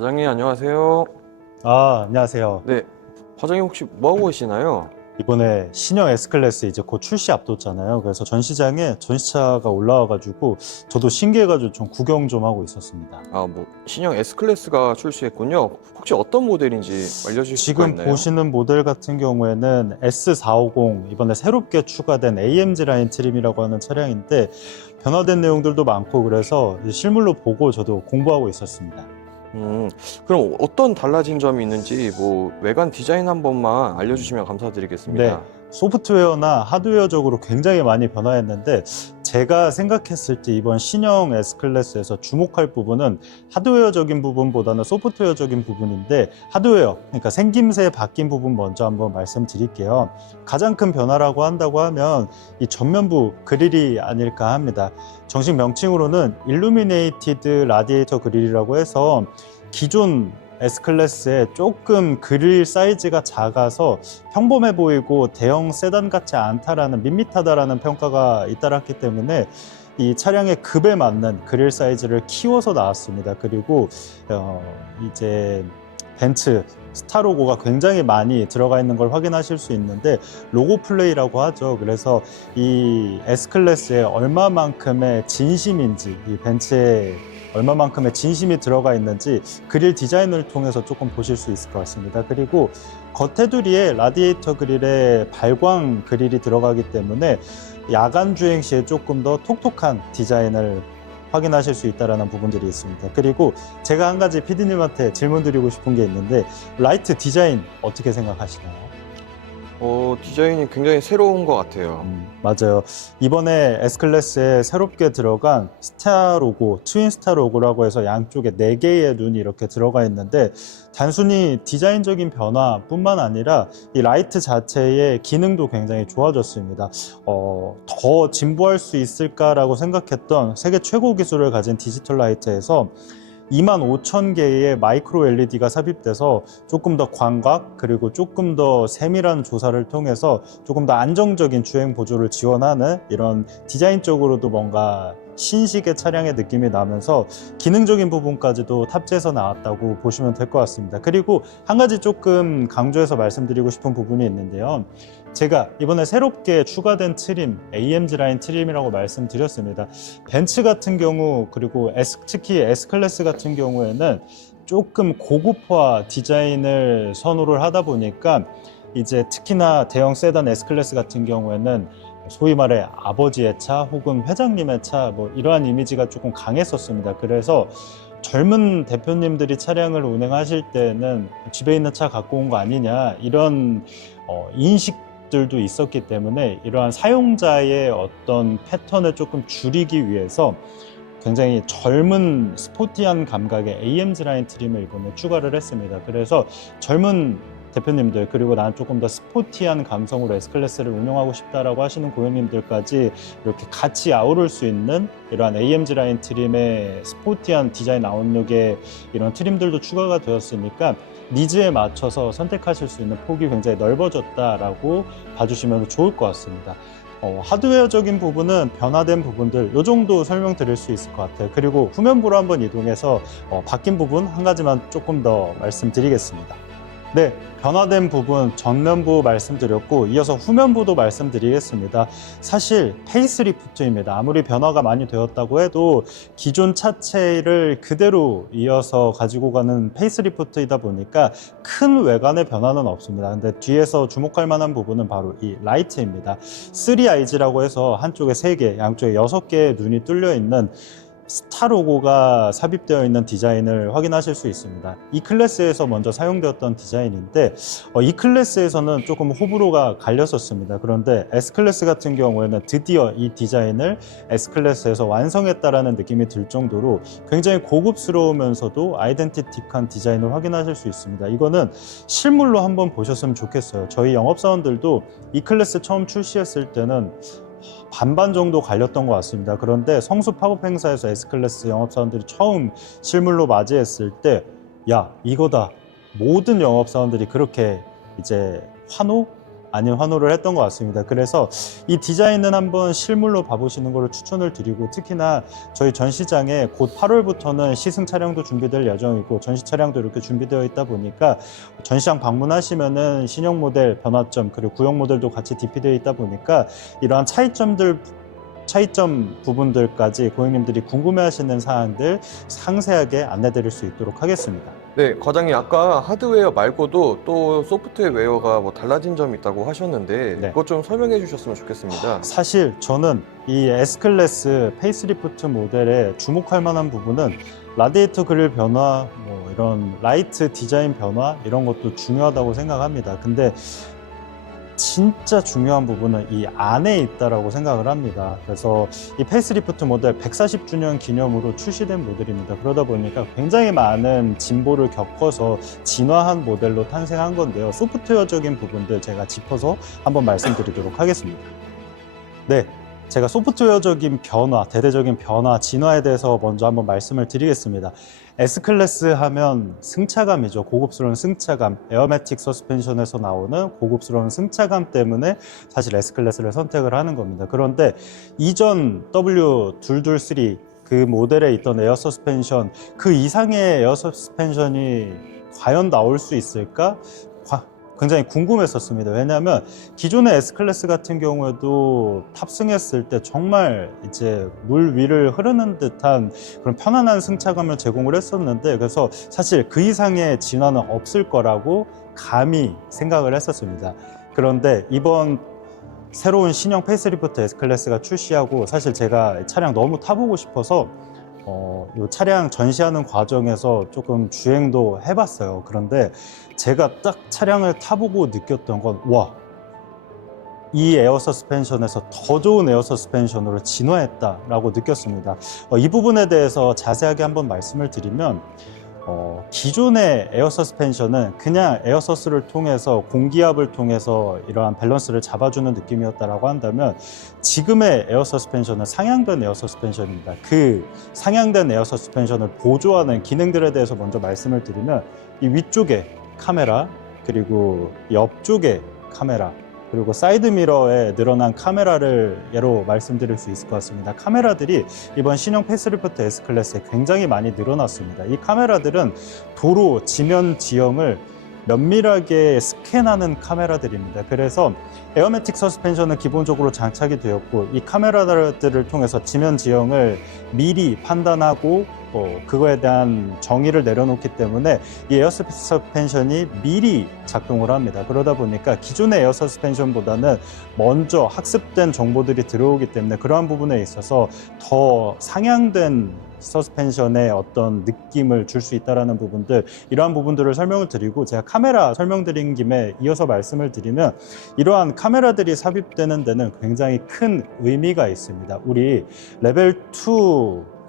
과장님 안녕하세요. 안녕하세요. 네, 과장님 혹시 뭐 하고 계시나요? 이번에 신형 S클래스 이제 곧 출시 앞뒀잖아요. 그래서 전시장에 전시차가 올라와가지고 저도 신기해가지고 좀 구경 좀 하고 있었습니다. 신형 S클래스가 출시했군요. 혹시 어떤 모델인지 알려주실 수가 지금 있나요? 보시는 모델 같은 경우에는 S450 이번에 새롭게 추가된 AMG 라인 트림이라고 하는 차량인데 변화된 내용들도 많고 그래서 실물로 보고 저도 공부하고 있었습니다. 그럼 어떤 달라진 점이 있는지 외관 디자인 한 번만 알려주시면 네, 감사드리겠습니다. 소프트웨어나 하드웨어적으로 굉장히 많이 변화했는데 제가 생각했을 때 이번 신형 S클래스에서 주목할 부분은 하드웨어적인 부분보다는 소프트웨어적인 부분인데 하드웨어, 그러니까 생김새 바뀐 부분 먼저 한번 말씀드릴게요. 가장 큰 변화라고 한다고 하면 이 전면부 그릴이 아닐까 합니다. 정식 명칭으로는 일루미네이티드 라디에이터 그릴이라고 해서 기존 S클래스에 조금 그릴 사이즈가 작아서 평범해 보이고 대형 세단 같지 않다라는 밋밋하다라는 평가가 잇따랐기 때문에 이 차량의 급에 맞는 그릴 사이즈를 키워서 나왔습니다. 그리고 이제 벤츠 스타 로고가 굉장히 많이 들어가 있는 걸 확인하실 수 있는데 로고 플레이라고 하죠. 그래서 이 S클래스에 얼마만큼의 진심인지 이 벤츠의 얼마만큼의 진심이 들어가 있는지 그릴 디자인을 통해서 조금 보실 수 있을 것 같습니다. 그리고 겉테두리에 라디에이터 그릴에 발광 그릴이 들어가기 때문에 야간 주행 시에 조금 더 톡톡한 디자인을 확인하실 수 있다는 부분들이 있습니다. 그리고 제가 한 가지 PD님한테 질문 드리고 싶은 게 있는데 라이트 디자인 어떻게 생각하시나요? 디자인이 굉장히 새로운 것 같아요. 맞아요. 이번에 S클래스에 새롭게 들어간 스타 로고, 트윈 스타 로고라고 해서 양쪽에 4개의 눈이 이렇게 들어가 있는데 단순히 디자인적인 변화뿐만 아니라 이 라이트 자체의 기능도 굉장히 좋아졌습니다. 더 진보할 수 있을까라고 생각했던 세계 최고 기술을 가진 디지털 라이트에서 25,000개의 마이크로 LED가 삽입돼서 조금 더 광각 그리고 조금 더 세밀한 조사를 통해서 조금 더 안정적인 주행 보조를 지원하는 이런 디자인적으로도 뭔가 신식의 차량의 느낌이 나면서 기능적인 부분까지도 탑재해서 나왔다고 보시면 될 것 같습니다. 그리고 한 가지 조금 강조해서 말씀드리고 싶은 부분이 있는데요. 제가 이번에 새롭게 추가된 트림, AMG 라인 트림이라고 말씀드렸습니다. 벤츠 같은 경우 그리고 특히 S클래스 같은 경우에는 조금 고급화 디자인을 선호를 하다 보니까 이제 특히나 대형 세단 S클래스 같은 경우에는 소위 말해 아버지의 차 혹은 회장님의 차 이러한 이미지가 조금 강했었습니다. 그래서 젊은 대표님들이 차량을 운행하실 때는 집에 있는 차 갖고 온 거 아니냐 이런 인식들도 있었기 때문에 이러한 사용자의 어떤 패턴을 조금 줄이기 위해서 굉장히 젊은 스포티한 감각의 AMG 라인 트림을 이번에 추가를 했습니다. 그래서 젊은 대표님들 그리고 난 조금 더 스포티한 감성으로 S클래스를 운영하고 싶다라고 하시는 고객님들까지 이렇게 같이 아우를 수 있는 이러한 AMG 라인 트림의 스포티한 디자인 아웃룩의 이런 트림들도 추가가 되었으니까 니즈에 맞춰서 선택하실 수 있는 폭이 굉장히 넓어졌다라고 봐주시면 좋을 것 같습니다. 하드웨어적인 부분은 변화된 부분들 이 정도 설명드릴 수 있을 것 같아요. 그리고 후면부로 한번 이동해서 바뀐 부분 한 가지만 조금 더 말씀드리겠습니다. 네, 변화된 부분 전면부 말씀드렸고 이어서 후면부도 말씀드리겠습니다. 사실 페이스리프트입니다. 아무리 변화가 많이 되었다고 해도 기존 차체를 그대로 이어서 가지고 가는 페이스리프트이다 보니까 큰 외관의 변화는 없습니다. 근데 뒤에서 주목할 만한 부분은 바로 이 라이트입니다. 3Eyes라고 해서 한쪽에 3개, 양쪽에 6개의 눈이 뚫려 있는 스타 로고가 삽입되어 있는 디자인을 확인하실 수 있습니다. 이 클래스에서 먼저 사용되었던 디자인인데 이 클래스에서는 조금 호불호가 갈렸었습니다. 그런데 S클래스 같은 경우에는 드디어 이 디자인을 S클래스에서 완성했다라는 느낌이 들 정도로 굉장히 고급스러우면서도 아이덴티틱한 디자인을 확인하실 수 있습니다. 이거는 실물로 한번 보셨으면 좋겠어요. 저희 영업사원들도 이 클래스 처음 출시했을 때는 반반 정도 갈렸던 것 같습니다. 그런데 성수 팝업 행사에서 S클래스 영업사원들이 처음 실물로 맞이했을 때 야, 이거다. 모든 영업사원들이 그렇게 이제 환호? 아닌 환호를 했던 것 같습니다. 그래서 이 디자인은 한번 실물로 봐보시는 것을 추천을 드리고, 특히나 저희 전시장에 곧 8월부터는 시승 차량도 준비될 예정이고 전시 차량도 이렇게 준비되어 있다 보니까 전시장 방문하시면은 신형 모델 변화점 그리고 구형 모델도 같이 디피되어 있다 보니까 이러한 차이점 부분들까지 고객님들이 궁금해하시는 사항들 상세하게 안내드릴 수 있도록 하겠습니다. 네, 과장님 아까 하드웨어 말고도 또 소프트웨어가 뭐 달라진 점이 있다고 하셨는데 네. 그것 좀 설명해 주셨으면 좋겠습니다. 사실 저는 이 S클래스 페이스리프트 모델에 주목할 만한 부분은 라디에이터 그릴 변화, 뭐 이런 라이트 디자인 변화 이런 것도 중요하다고 생각합니다. 근데 진짜 중요한 부분은 이 안에 있다라고 생각을 합니다. 그래서 이 페이스리프트 모델 140주년 기념으로 출시된 모델입니다. 그러다 보니까 굉장히 많은 진보를 겪어서 진화한 모델로 탄생한 건데요. 소프트웨어적인 부분들 제가 짚어서 한번 말씀드리도록 하겠습니다. 네, 제가 소프트웨어적인 변화, 대대적인 변화, 진화에 대해서 먼저 한번 말씀을 드리겠습니다. S클래스 하면 승차감이죠. 고급스러운 승차감, 에어매틱 서스펜션에서 나오는 고급스러운 승차감 때문에 사실 S클래스를 선택을 하는 겁니다. 그런데 이전 W223 그 모델에 있던 에어 서스펜션, 그 이상의 에어 서스펜션이 과연 나올 수 있을까? 굉장히 궁금했었습니다. 왜냐하면 기존의 S클래스 같은 경우에도 탑승했을 때 정말 이제 물 위를 흐르는 듯한 그런 편안한 승차감을 제공을 했었는데, 그래서 사실 그 이상의 진화는 없을 거라고 감히 생각을 했었습니다. 그런데 이번 새로운 신형 페이스리프트 S클래스가 출시하고 사실 제가 차량 너무 타보고 싶어서 이 차량 전시하는 과정에서 조금 주행도 해봤어요. 그런데 제가 딱 차량을 타보고 느꼈던 건, 와, 이 에어 서스펜션에서 더 좋은 에어 서스펜션으로 진화했다라고 느꼈습니다. 이 부분에 대해서 자세하게 한번 말씀을 드리면, 기존의 에어 서스펜션은 그냥 에어 서스를 통해서 공기압을 통해서 이러한 밸런스를 잡아주는 느낌이었다라고 한다면, 지금의 에어 서스펜션은 상향된 에어 서스펜션입니다. 그 상향된 에어 서스펜션을 보조하는 기능들에 대해서 먼저 말씀을 드리면, 이 위쪽에 카메라, 그리고 옆쪽에 카메라, 그리고 사이드미러에 늘어난 카메라를 예로 말씀드릴 수 있을 것 같습니다. 카메라들이 이번 신형 페이스리프트 S클래스에 굉장히 많이 늘어났습니다. 이 카메라들은 도로 지면 지형을 면밀하게 스캔하는 카메라들입니다. 그래서 에어매틱 서스펜션은 기본적으로 장착이 되었고, 이 카메라들을 통해서 지면 지형을 미리 판단하고 그거에 대한 정의를 내려놓기 때문에 이 에어 서스펜션이 미리 작동을 합니다. 그러다 보니까 기존의 에어 서스펜션보다는 먼저 학습된 정보들이 들어오기 때문에 그러한 부분에 있어서 더 상향된 서스펜션의 어떤 느낌을 줄 수 있다는 부분들, 이러한 부분들을 설명을 드리고, 제가 카메라 설명드린 김에 이어서 말씀을 드리면, 이러한 카메라들이 삽입되는 데는 굉장히 큰 의미가 있습니다. 우리 레벨 2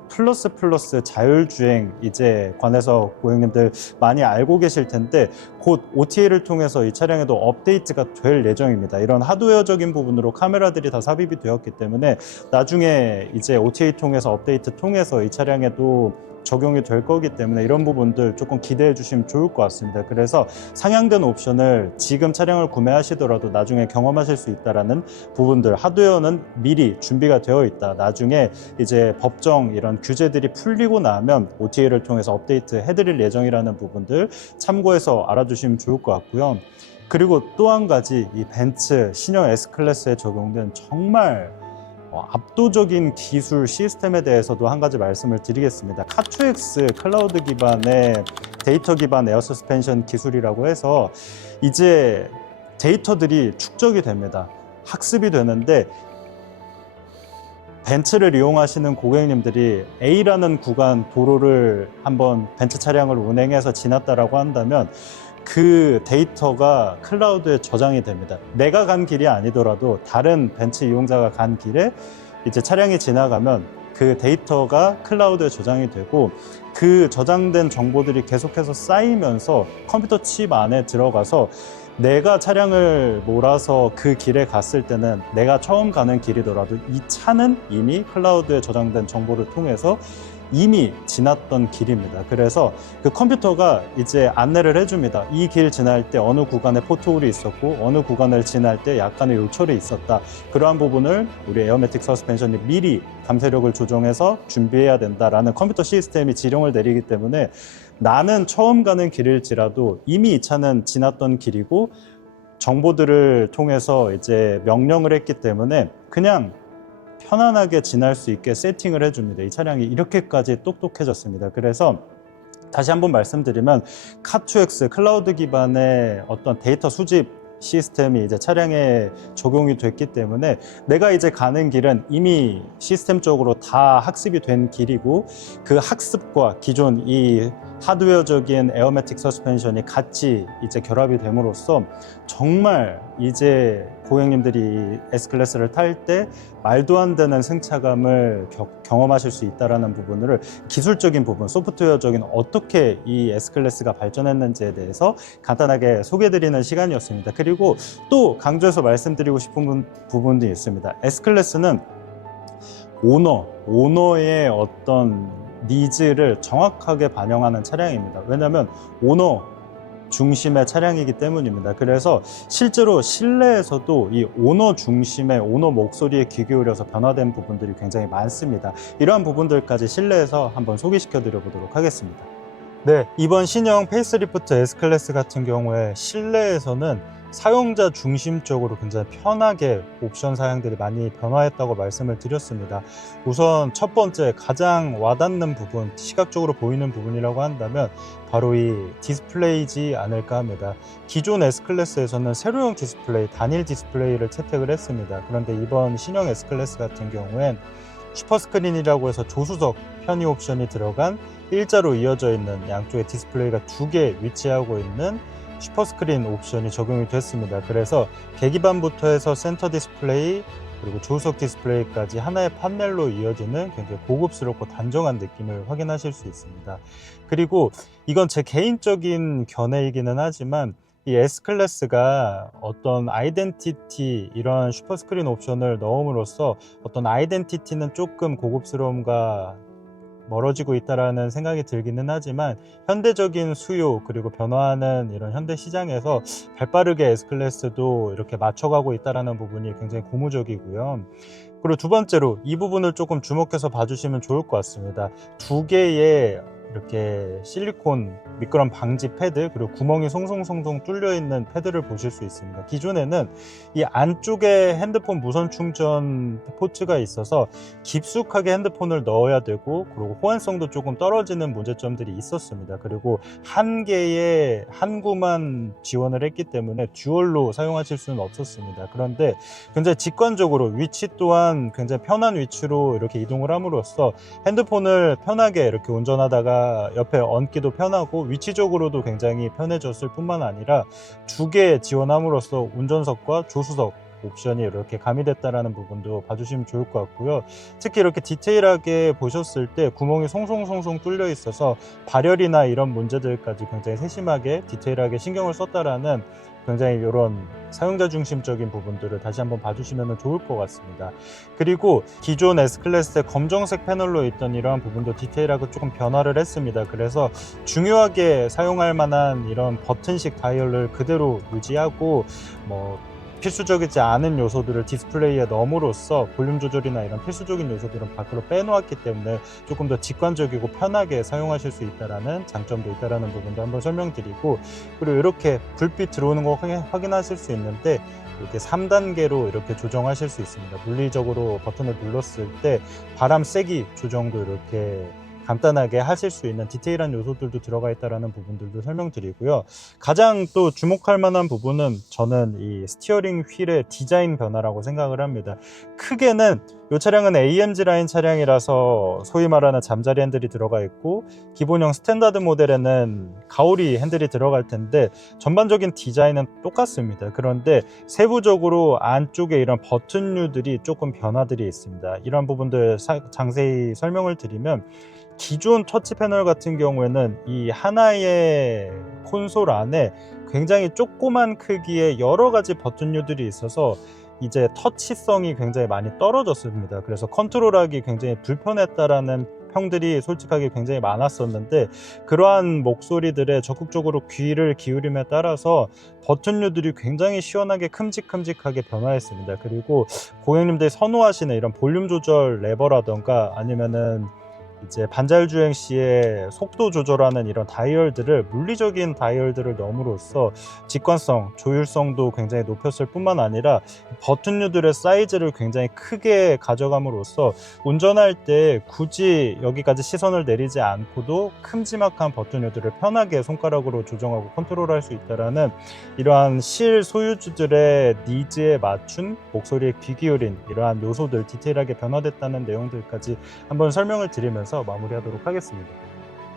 플러스 자율주행 이제 관해서 고객님들 많이 알고 계실 텐데, 곧 OTA를 통해서 이 차량에도 업데이트가 될 예정입니다. 이런 하드웨어적인 부분으로 카메라들이 다 삽입이 되었기 때문에 나중에 이제 OTA 통해서 업데이트 통해서 이 차량에도 적용이 될 거기 때문에 이런 부분들 조금 기대해 주시면 좋을 것 같습니다. 그래서 상향된 옵션을 지금 차량을 구매하시더라도 나중에 경험하실 수 있다라는 부분들, 하드웨어는 미리 준비가 되어 있다. 나중에 이제 법정 이런 규제들이 풀리고 나면 OTA를 통해서 업데이트 해드릴 예정이라는 부분들 참고해서 알아주시면 좋을 것 같고요. 그리고 또 한 가지, 이 벤츠 신형 S클래스에 적용된 정말 압도적인 기술 시스템에 대해서도 한 가지 말씀을 드리겠습니다. 카2엑스 클라우드 기반의 데이터 기반 에어 서스펜션 기술이라고 해서 이제 데이터들이 축적이 됩니다. 학습이 되는데, 벤츠를 이용하시는 고객님들이 A라는 구간 도로를 한번 벤츠 차량을 운행해서 지났다라고 한다면 그 데이터가 클라우드에 저장이 됩니다. 내가 간 길이 아니더라도 다른 벤츠 이용자가 간 길에 이제 차량이 지나가면 그 데이터가 클라우드에 저장이 되고, 그 저장된 정보들이 계속해서 쌓이면서 컴퓨터 칩 안에 들어가서 내가 차량을 몰아서 그 길에 갔을 때는 내가 처음 가는 길이더라도 이 차는 이미 클라우드에 저장된 정보를 통해서 이미 지났던 길입니다. 그래서 그 컴퓨터가 이제 안내를 해줍니다. 이 길 지날 때 어느 구간에 포트홀이 있었고 어느 구간을 지날 때 약간의 요철이 있었다. 그러한 부분을 우리 에어매틱 서스펜션이 미리 감쇄력을 조정해서 준비해야 된다라는 컴퓨터 시스템이 지령을 내리기 때문에 나는 처음 가는 길일지라도 이미 이 차는 지났던 길이고 정보들을 통해서 이제 명령을 했기 때문에 그냥 편안하게 지날 수 있게 세팅을 해줍니다. 이 차량이 이렇게까지 똑똑해졌습니다. 그래서 다시 한번 말씀드리면 카2엑스 클라우드 기반의 어떤 데이터 수집 시스템이 이제 차량에 적용이 됐기 때문에 내가 이제 가는 길은 이미 시스템적으로 다 학습이 된 길이고 그 학습과 기존 이 하드웨어적인 에어매틱 서스펜션이 같이 이제 결합이 됨으로써 정말 이제 고객님들이 S클래스를 탈 때 말도 안 되는 승차감을 경험하실 수 있다는 부분을 기술적인 부분, 소프트웨어적인 어떻게 이 S클래스가 발전했는지에 대해서 간단하게 소개해드리는 시간이었습니다. 그리고 또 강조해서 말씀드리고 싶은 부분도 있습니다. S클래스는 오너의 어떤 니즈를 정확하게 반영하는 차량입니다. 왜냐하면 오너 중심의 차량이기 때문입니다. 그래서 실제로 실내에서도 이 오너 중심의 오너 목소리에 귀 기울여서 변화된 부분들이 굉장히 많습니다. 이러한 부분들까지 실내에서 한번 소개시켜 드려 보도록 하겠습니다. 네, 이번 신형 페이스리프트 S클래스 같은 경우에 실내에서는 사용자 중심적으로 굉장히 편하게 옵션 사양들이 많이 변화했다고 말씀을 드렸습니다. 우선 첫 번째 가장 와닿는 부분, 시각적으로 보이는 부분이라고 한다면 바로 이 디스플레이지 않을까 합니다. 기존 S클래스에서는 세로형 디스플레이, 단일 디스플레이를 채택을 했습니다. 그런데 이번 신형 S클래스 같은 경우엔 슈퍼스크린이라고 해서 조수석 편의 옵션이 들어간 일자로 이어져 있는 양쪽에 디스플레이가 두 개 위치하고 있는 슈퍼스크린 옵션이 적용이 됐습니다. 그래서 계기판부터 해서 센터 디스플레이 그리고 조수석 디스플레이까지 하나의 판넬로 이어지는 굉장히 고급스럽고 단정한 느낌을 확인하실 수 있습니다. 그리고 이건 제 개인적인 견해이기는 하지만 이 S클래스가 어떤 아이덴티티 이런 슈퍼스크린 옵션을 넣음으로써 어떤 아이덴티티는 조금 고급스러움과 멀어지고 있다라는 생각이 들기는 하지만 현대적인 수요 그리고 변화하는 이런 현대 시장에서 발빠르게 S클래스도 이렇게 맞춰가고 있다라는 부분이 굉장히 고무적이고요. 그리고 두 번째로 이 부분을 조금 주목해서 봐주시면 좋을 것 같습니다. 두 개의 이렇게 실리콘 미끄럼 방지 패드 그리고 구멍이 송송송송 뚫려 있는 패드를 보실 수 있습니다. 기존에는 이 안쪽에 핸드폰 무선 충전 포트가 있어서 깊숙하게 핸드폰을 넣어야 되고 그리고 호환성도 조금 떨어지는 문제점들이 있었습니다. 그리고 한 개의 한 구만 지원을 했기 때문에 듀얼로 사용하실 수는 없었습니다. 그런데 굉장히 직관적으로 위치 또한 굉장히 편한 위치로 이렇게 이동을 함으로써 핸드폰을 편하게 이렇게 운전하다가 옆에 얹기도 편하고 위치적으로도 굉장히 편해졌을 뿐만 아니라 두 개 지원함으로써 운전석과 조수석 옵션이 이렇게 가미됐다라는 부분도 봐주시면 좋을 것 같고요. 특히 이렇게 디테일하게 보셨을 때 구멍이 송송송송 뚫려 있어서 발열이나 이런 문제들까지 굉장히 세심하게 디테일하게 신경을 썼다라는 굉장히 이런 사용자 중심적인 부분들을 다시 한번 봐주시면 좋을 것 같습니다. 그리고 기존 S클래스의 검정색 패널로 있던 이러한 부분도 디테일하게 조금 변화를 했습니다. 그래서 중요하게 사용할 만한 이런 버튼식 다이얼을 그대로 유지하고 필수적이지 않은 요소들을 디스플레이에 넣음으로써 볼륨 조절이나 이런 필수적인 요소들은 밖으로 빼놓았기 때문에 조금 더 직관적이고 편하게 사용하실 수 있다는 장점도 있다는 부분도 한번 설명드리고, 그리고 이렇게 불빛 들어오는 거 확인하실 수 있는데 이렇게 3단계로 이렇게 조정하실 수 있습니다. 물리적으로 버튼을 눌렀을 때 바람 세기 조정도 이렇게 간단하게 하실 수 있는 디테일한 요소들도 들어가 있다는 부분들도 설명드리고요. 가장 또 주목할 만한 부분은 저는 이 스티어링 휠의 디자인 변화라고 생각을 합니다. 크게는 이 차량은 AMG 라인 차량이라서 소위 말하는 잠자리 핸들이 들어가 있고 기본형 스탠다드 모델에는 가오리 핸들이 들어갈 텐데 전반적인 디자인은 똑같습니다. 그런데 세부적으로 안쪽에 이런 버튼류들이 조금 변화들이 있습니다. 이런 부분들 자세히 설명을 드리면, 기존 터치 패널 같은 경우에는 이 하나의 콘솔 안에 굉장히 조그만 크기의 여러 가지 버튼류들이 있어서 이제 터치성이 굉장히 많이 떨어졌습니다. 그래서 컨트롤하기 굉장히 불편했다라는 평들이 솔직하게 굉장히 많았었는데, 그러한 목소리들에 적극적으로 귀를 기울임에 따라서 버튼류들이 굉장히 시원하게 큼직큼직하게 변화했습니다. 그리고 고객님들이 선호하시는 이런 볼륨 조절 레버라던가 아니면은 이제 반잘 주행 시에 속도 조절하는 이런 다이얼들을, 물리적인 다이얼들을 넣음으로써 직관성, 조율성도 굉장히 높였을 뿐만 아니라 버튼류들의 사이즈를 굉장히 크게 가져감으로써 운전할 때 굳이 여기까지 시선을 내리지 않고도 큼지막한 버튼류들을 편하게 손가락으로 조정하고 컨트롤할 수 있다라는 이러한 실 소유주들의 니즈에 맞춘 목소리에 귀 기울인 이러한 요소들, 디테일하게 변화됐다는 내용들까지 한번 설명을 드리면서 마무리하도록 하겠습니다.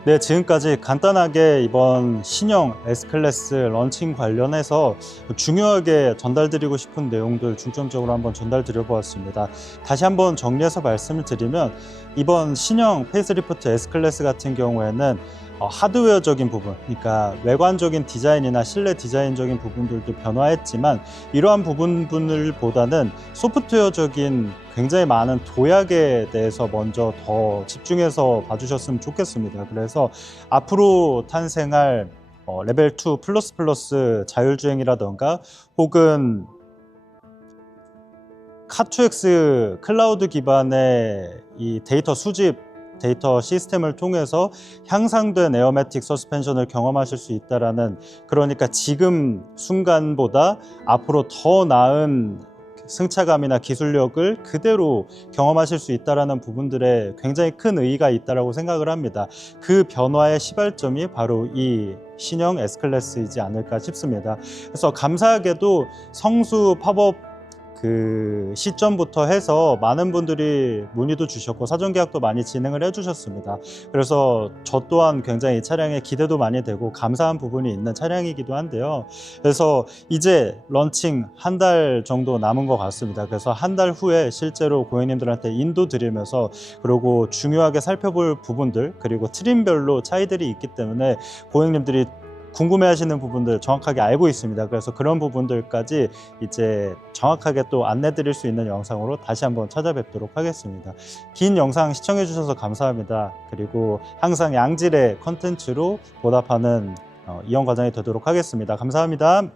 네, 지금까지 간단하게 이번 신형 S클래스 런칭 관련해서 중요하게 전달드리고 싶은 내용들 중점적으로 한번 전달드려 보았습니다. 다시 한번 정리해서 말씀을 드리면, 이번 신형 페이스리프트 S클래스 같은 경우에는 하드웨어적인 부분, 그러니까 외관적인 디자인이나 실내 디자인적인 부분들도 변화했지만, 이러한 부분들보다는 소프트웨어적인 굉장히 많은 도약에 대해서 먼저 더 집중해서 봐주셨으면 좋겠습니다. 그래서 앞으로 탄생할 레벨 2 플러스 자율주행이라던가 혹은 카2엑스 클라우드 기반의 이 데이터 수집, 데이터 시스템을 통해서 향상된 에어매틱 서스펜션을 경험하실 수 있다라는, 그러니까 지금 순간보다 앞으로 더 나은 승차감이나 기술력을 그대로 경험하실 수 있다라는 부분들에 굉장히 큰 의의가 있다라고 생각을 합니다. 그 변화의 시발점이 바로 이 신형 S클래스이지 않을까 싶습니다. 그래서 감사하게도 성수 팝업 시점부터 해서 많은 분들이 문의도 주셨고 사전 계약도 많이 진행을 해주셨습니다. 그래서 저 또한 굉장히 이 차량에 기대도 많이 되고 감사한 부분이 있는 차량이기도 한데요. 그래서 이제 런칭 한 달 정도 남은 것 같습니다. 그래서 한 달 후에 실제로 고객님들한테 인도 드리면서, 그리고 중요하게 살펴볼 부분들, 그리고 트림별로 차이들이 있기 때문에 고객님들이 궁금해하시는 부분들 정확하게 알고 있습니다. 그래서 그런 부분들까지 이제 정확하게 또 안내 드릴 수 있는 영상으로 다시 한번 찾아뵙도록 하겠습니다. 긴 영상 시청해 주셔서 감사합니다. 그리고 항상 양질의 컨텐츠로 보답하는 이용 과정이 되도록 하겠습니다. 감사합니다.